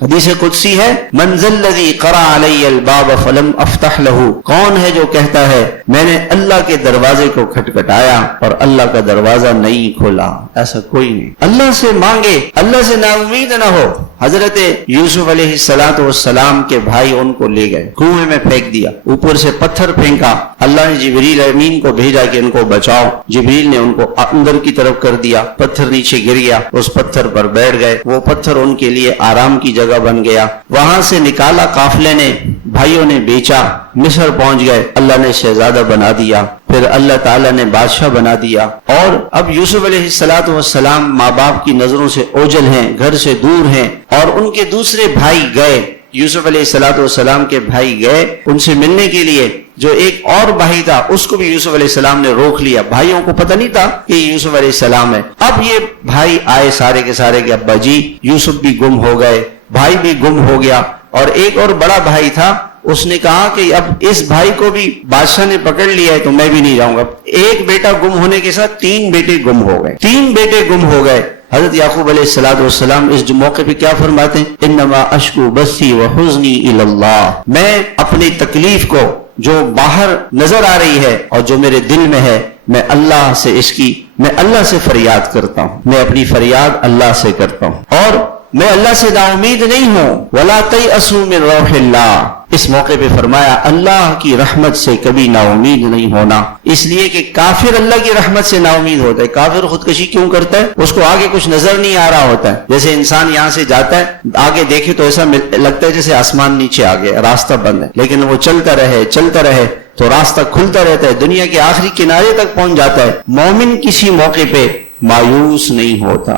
حدیث قدسی ہے، من ذا الذی قرع علی الباب فلم افتح لہ، کون ہے جو کہتا ہے میں نے اللہ کے دروازے کو کھٹکھٹایا اور اللہ کا دروازہ نہیں کھولا؟ ایسا کوئی نہیں۔ اللہ سے مانگے، اللہ سے نا امید نہ ہو۔ حضرت یوسف علیہ السلام کے بھائی ان کو لے گئے، کنویں میں پھینک دیا، اوپر سے پتھر پھینکا، اللہ نے جبریل امین کو بھیجا کہ ان کو بچاؤ، جبریل نے ان کو اندر کی طرف کر دیا، پتھر نیچے گر گیا، اس پتھر پر بیٹھ گئے، وہ پتھر ان کے لیے آرام کی جگہ بن گیا، وہاں سے نکالا، قافلے نے، بھائیوں نے بیچا، مصر پہنچ گئے، اللہ نے شہزادہ بنا دیا، پھر اللہ تعالیٰ نے بادشاہ بنا دیا، اور اب یوسف علیہ السلام ماں باپ کی نظروں سے اوجھل ہیں، گھر سے دور ہیں، اور ان کے دوسرے بھائی گئے، یوسف علیہ السلام کے بھائی گئے ان سے ملنے کے لیے، جو ایک اور بھائی تھا اس کو بھی یوسف علیہ السلام نے روک لیا، بھائیوں کو پتہ نہیں تھا کہ یوسف علیہ السلام ہے۔ اب یہ بھائی آئے سارے کے سارے کہ ابا جی یوسف بھی گم ہو گئے، بھائی بھی گم ہو گیا، اور ایک اور بڑا بھائی تھا، اس نے کہا کہ اب اس بھائی کو بھی بادشاہ نے پکڑ لیا ہے تو میں بھی نہیں جاؤں گا۔ ایک بیٹا گم ہونے کے ساتھ 3 بیٹے گم ہو گئے، 3 بیٹے گم ہو گئے۔ حضرت یعقوب علیہ السلام اس موقع پہ کیا فرماتے ہیں؟ انما اشکو بثی وحزنی الی اللہ، میں اپنی تکلیف کو جو باہر نظر آ رہی ہے اور جو میرے دل میں ہے، میں اللہ سے فریاد کرتا ہوں، میں اپنی فریاد اللہ سے کرتا ہوں، اور میں اللہ سے نا امید نہیں ہوں۔ ولا تیأسوا من روح اللہ، اس موقع پہ فرمایا اللہ کی رحمت سے کبھی نا امید نہیں ہونا، اس لیے کہ کافر اللہ کی رحمت سے نا امید ہوتا ہے۔ کافر خودکشی کیوں کرتا ہے؟ اس کو آگے کچھ نظر نہیں آ رہا ہوتا ہے، جیسے انسان یہاں سے جاتا ہے، آگے دیکھے تو ایسا لگتا ہے جیسے آسمان نیچے آ گیا، راستہ بند ہے، لیکن وہ چلتا رہے تو راستہ کھلتا رہتا ہے، دنیا کے آخری کنارے تک پہنچ جاتا ہے۔ مومن کسی موقع پہ مایوس نہیں ہوتا۔